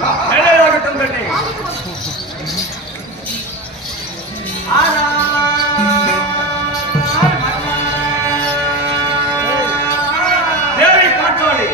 நல்லதாகட்டும் கண்ணே. தேவி காற்றாடி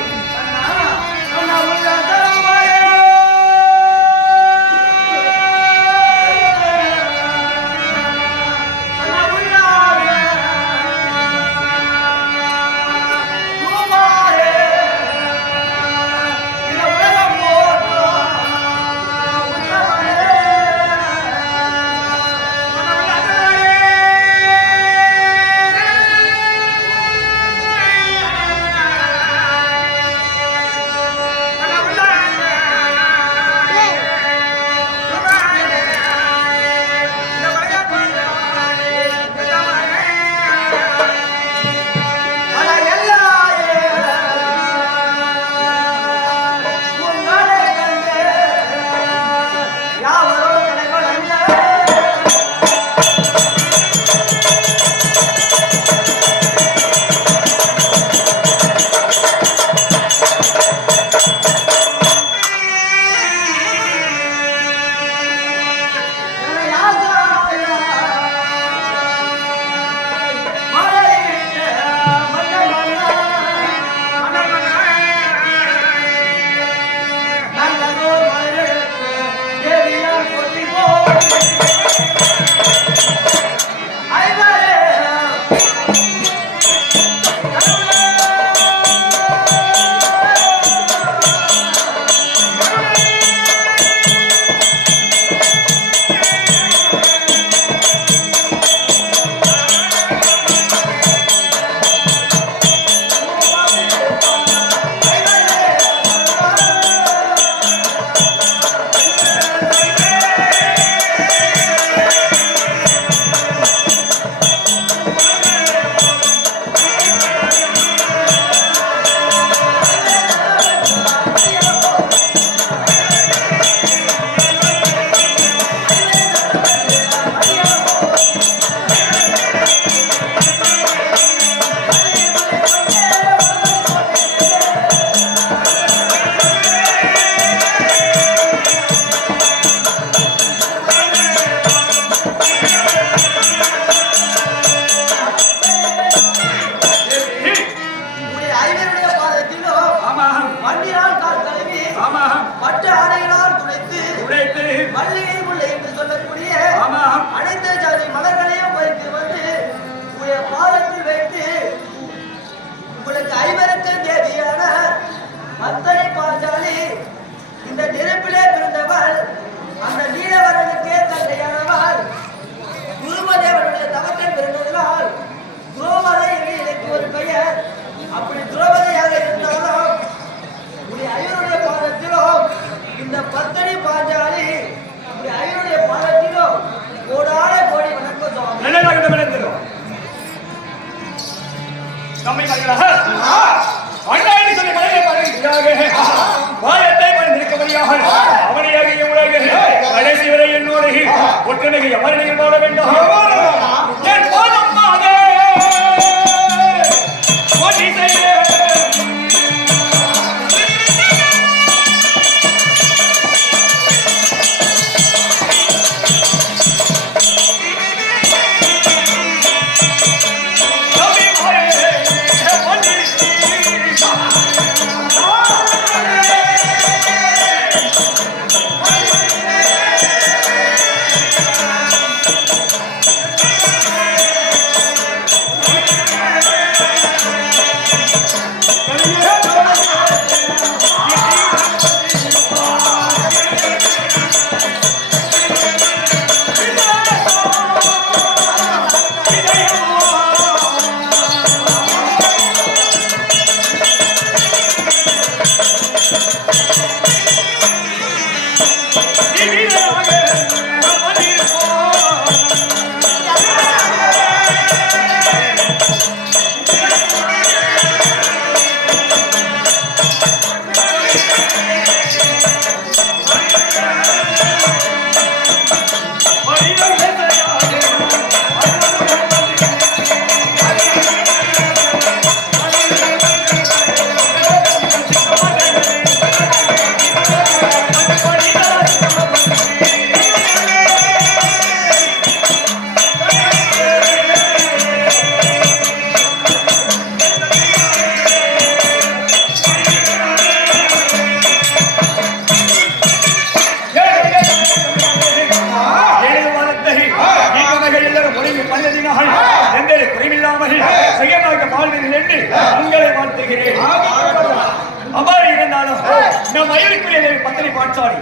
பத்தினி பாஞ்சாலி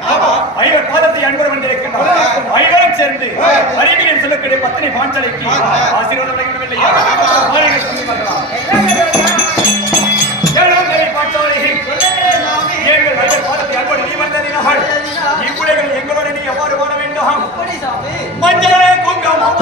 ஐவர் பாதத்தை அன்புடன் வந்திருக்கின்றார். ஐவரும் சேர்ந்து அறிவியல் சொல்லக்கூடிய பத்தினி பாஞ்சாலிக்கு ஆசீர்வாதம் வழங்கவில்லையா? எங்கள் ஐவர் பாதத்தை அன்புடன் நீ வந்ததினால் இவ்வுலகில் எங்களோட நீ எவ்வாறு வாழ வேண்டும்? மஞ்சளே குங்குமம்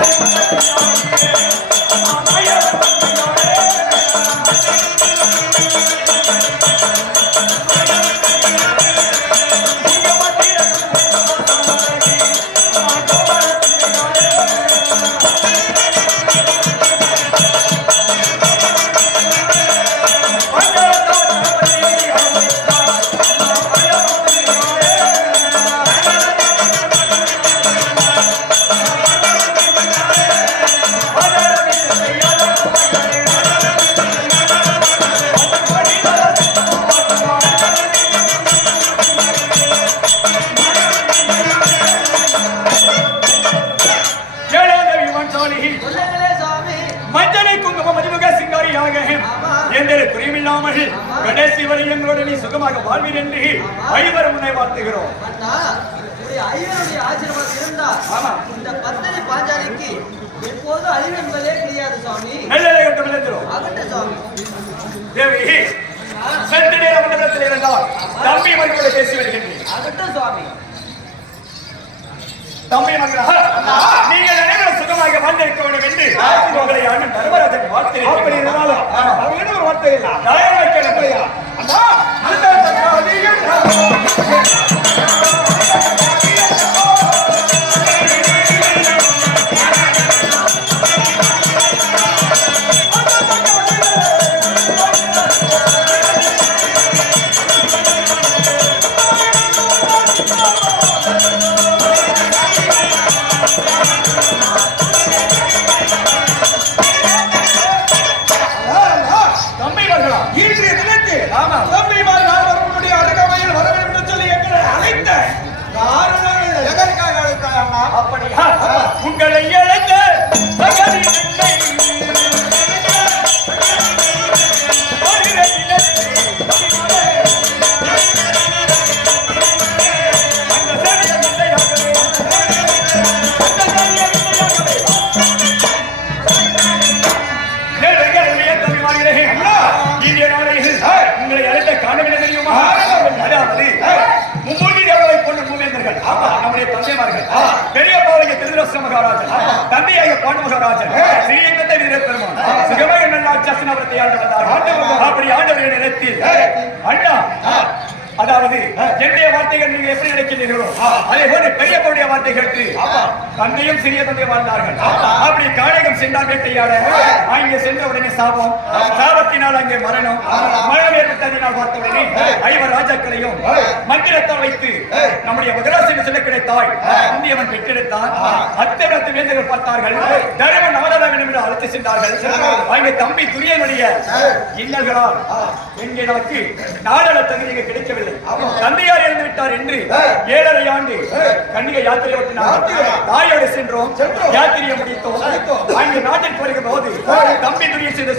கடைசி வரை எங்களோட நீ சுகமாக வாழ்வீர் என்று ஐவர் முனை வாழ்த்துகிறோம். இந்த பத்தினி பாஞ்சாலிக்கு எப்போது அழிவு என்பதே கிடையாது சுவாமி. தேவி சற்று நேரம் மண்டபத்தில் இருந்தால் தம்பி மக்களை பேசி வருகின்றேன். அகட்டும் சுவாமி. தம்பி மகளா, நீங்கள் அனைவரும் சுகமாக வாழ்ந்திருக்க வேண்டும் என்று உங்களை அண்ணன் தர்மராஜன் வாழ்த்து. அப்படி இருந்தாலும் அவங்க ஒரு வார்த்தை இல்லை. உங்களை இழந்த உங்களை அழைத்த காரணம் தெரியுமா? அதாவது மும்மூர்த்தி தேவர்களை போன்ற மூவேந்தர்கள் நம்முடைய தந்தைமார்கள் பெரிய பாவலிங்க திருதராஷ்டிர மகாராஜன், தந்தையாக பாண்டு மகாராஜன், ஸ்ரீரங்கத்தை வீர பெருமான் சுகமாக நல்லாட்சியாசனத்தை ஆண்டு வந்தார்கள். அப்படி ஆண்டவரை நினைத்து அண்ணா, அதாவது என்னுடைய வார்த்தைகள் நீங்கள் எப்படி நினைக்கிறீர்களோ அதே போல பெரியப்பனுடைய வார்த்தைகளுக்கு தந்தையும் சிறிய தந்தை வாழ்ந்தார்கள். அப்படி காடகம் சென்றார் வேட்டையாட. அங்கே சென்ற உடனே சாபம், சாபத்தினால் அங்கே மரணம், மரணம் ஏற்பட்டதினால் பார்த்த உடனே ஐவர் ராஜாக்களையும் மந்திரத்தால் வைத்து நம்முடைய மகராசி சொல்ல கிடைத்தாய் இந்தியவன் பெற்றெடுத்தான். அத்தனை வேந்தர்கள் பார்த்தார்கள். தருமன் அவதார வேண்டும் என்று அழைத்து சென்றார்கள். அங்கே தம்பி துரியனுடைய இன்னல்களால் எங்கே நமக்கு நாடாள தகுதிகள் கிடைக்கவில்லை. தந்தையார் இறந்து விட்டார் என்று 7.5 ஆண்டு கன்னிகை யாத்திரை ஓட்டினார். தாயோடு சென்றோம், யாத்திரையை முடித்தோம். அங்கே நாட்டிற்கு வருகிற போது தம்பி துரிய செய்த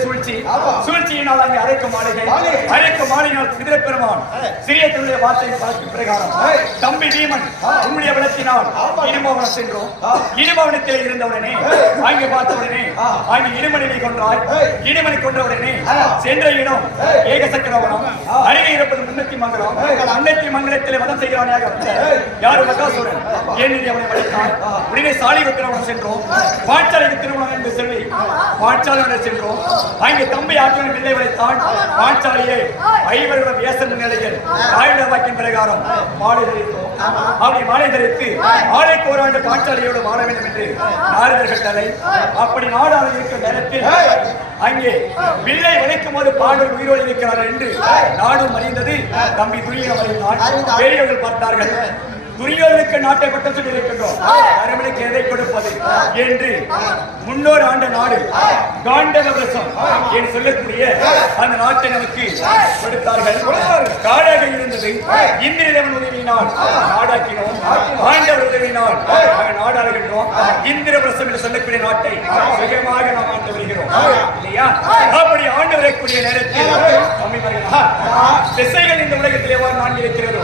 சூழ்ச்சியினால் அங்கே அரைக்கும் மாளிகையினால் குதிரை பெருமான் சிறிய தன்னுடைய வார்த்தையை பார்க்கும் பிரகாரம் தம்பி பீமன் உன்னுடைய விளக்கினால் இடும்பவனம் சென்றோம். இடும்பவனத்தில் இருந்தவுடனே அங்கே பார்த்தவுடனே அங்கே இடுமணியை கொன்றாய். இடுமணி கொன்றவுடனே சென்ற இடம் ஏகசக்கரவனம், அருகே இருப்பது முன்னத்தி மங்கலம். முன்னத்தி மங்கலத்தில் வதம் செய்கிறானாக யாரு மகாசூரன் ஏன் அவனை வளைத்தான். உடனே சாலி விக்கிரமணம் சென்றோம். பாஞ்சாலி திருமணம் என்று சொல்லி பாஞ்சாலி சென்றோம். அங்கே தம்பி ஆற்றல் வில்லை வளைத்தான். பாஞ்சாலியை ஐவர்களோட வியசன நிலையில் ஆயுத வாக்கின் பிரகாரம் மாலை தரித்தோம். அப்படி மாலை தரித்து ஆலைக்கு ஒரு ஆண்டு பாஞ்சாலியோடு வாழ வேண்டும் என்று நாரதர்கள் தலை. அப்படி நாடாக இருக்கிற நேரத்தில் அங்கே வில்லை வளைக்கும் போது பாண்டவர் உயிரோடு இருக்கிறார்கள் என்று நாடும் அறிந்தது. தம்பி துரியன் பெரியவர்கள் பார்த்தார்கள். துரியோதனுக்கு நாட்டை பட்ட சொல்லி இருக்கின்றோம். அரவணைக்கு எதை கொடுப்பது என்று முன்னோர் ஆண்ட நாடு காண்டவரசம் என்று சொல்லக்கூடிய அந்த நாட்டை நமக்கு கொடுத்தார்கள். காடாக இருந்தது. இந்திரவன் உதவியினால் நாடாக்கினோம். ஆண்டவர் உதவியினால் நாடாளுகின்றோம். இந்திரவரசம் என்று சொல்லக்கூடிய நாட்டை சுயமாக நாம் ஆண்டு வருகிறோம் இல்லையா? அப்படி ஆண்டு வரக்கூடிய நேரத்தில் திசைகள் இந்த உலகத்தில் எவ்வாறு நான்கு இருக்கிறதோ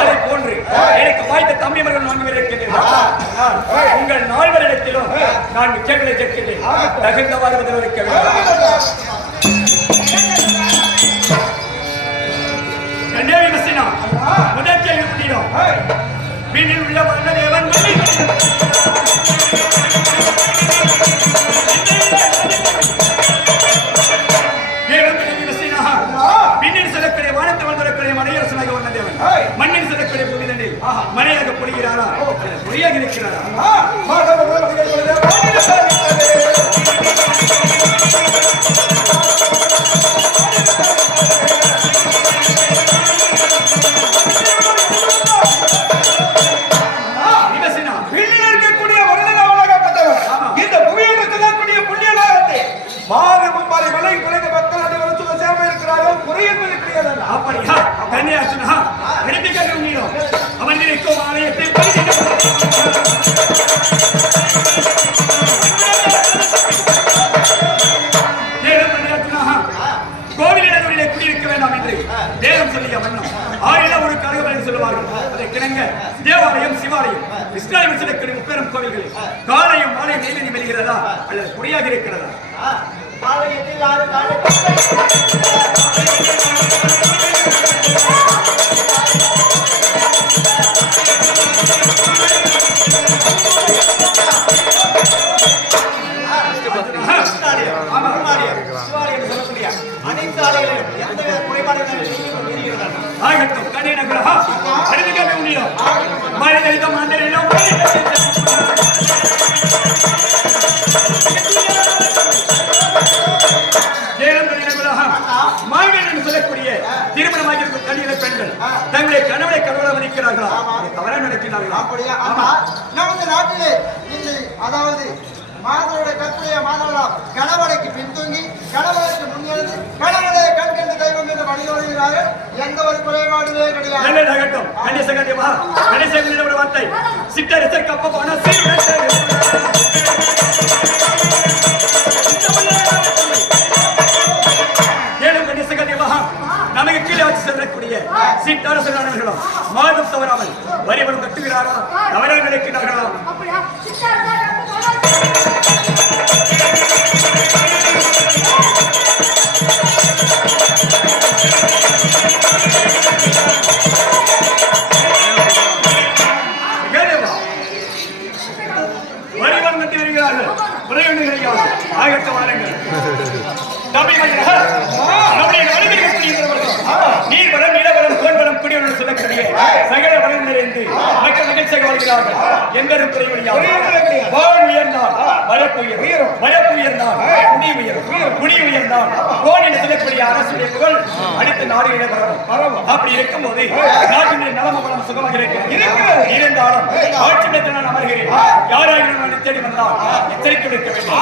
அதை போன்று எனக்கு வாய்த்த தம்பிமர்கள் நான்கு இருக்கிறேன். உங்கள் நால்வரிடத்திலும் நான் கேள்விகளை கேட்கிறேன். தகுந்தவாறு பதிலளிக்க வேண்டும். முதல் கேள்வி முடியும். வீட்டில் உள்ள வல்லதேவன் மண்ணில் செல்லக்கூடிய பூமிதனில் மழையாக பொழிகிறாரா? பொழியாக இருக்கிறாரா? அப்படியா? கன்னியாசுனா எடுத்துக்காக நீரும் அவர்களுக்கு ஆலயத்தில் கோவிலிடங்களிலே குடியிருக்க வேண்டாம் என்று தேவம் சொல்லிய வண்ணம் ஆயிரம் ஒரு கழகம் என்று சொல்லுவார்கள். அதை கிணங்க தேவாலயம், சிவாலயம், கிருஷ்ணாலயம் செல்லக்கூடிய முப்பெரும் கோவில்கள் காலையும் மாலையும் நீதி மெல்கிறதா அல்லது குடியாக இருக்கிறதா? திருமணமாகியிருக்கும் கல்யாண பெண்கள் தங்களுடைய கணவனை கடவுளாக மதிக்கிறார்களா? தவறாக நடக்கிறார்களா? அப்படியா? நமது நாட்டிலே அதாவது மாதவருடைய கற்புடைய மாதவராம் கணவனைக்கு பின்தூங்கி கணவனுக்கு முன்னெழுந்து கணவனை கண் கண்டு தெய்வம் என்று வழியோடுகிறார்கள். எந்த ஒரு குறைபாடுமே கிடையாது. வார்த்தை சிட்டரிசர் கப்பமான நமக்கு கீழே வச்சு செல்லக்கூடிய சிற்றரசர்களும் மாதம் தவறாமல் வரிவரும் கட்டுகிறாரா? தவறாக நினைக்கிறார்களா? வரிவரும் கட்டி வருகிறார்கள். ஆகட்ட வாருங்கள். நீர்வளம், நிலவளம், கோன்வளம், குடிவளம் சொல்லக்கூடிய சகல வளம் நிறைந்து மக்கள் மகிழ்ச்சியாக வாழ்கிறார்கள். எந்தரும் குறைவழியாக வான் உயர்ந்தால் வளர்ப்பு உயர்ந்தால் குடி உயர்ந்தால் கோன் என்று சொல்லக்கூடிய அரசுடைய புகழ் அடுத்த நாடுகளை பரவும். அப்படி இருக்கும் போது நாட்டினுடைய நலம வளம் சுகமாக இருக்கிறது. இருந்தாலும் ஆட்சி நேரத்தில் நான் அமர்கிறேன். யாராயிரம் தேடி வந்தால் எச்சரிக்கை வைக்க வேண்டும்.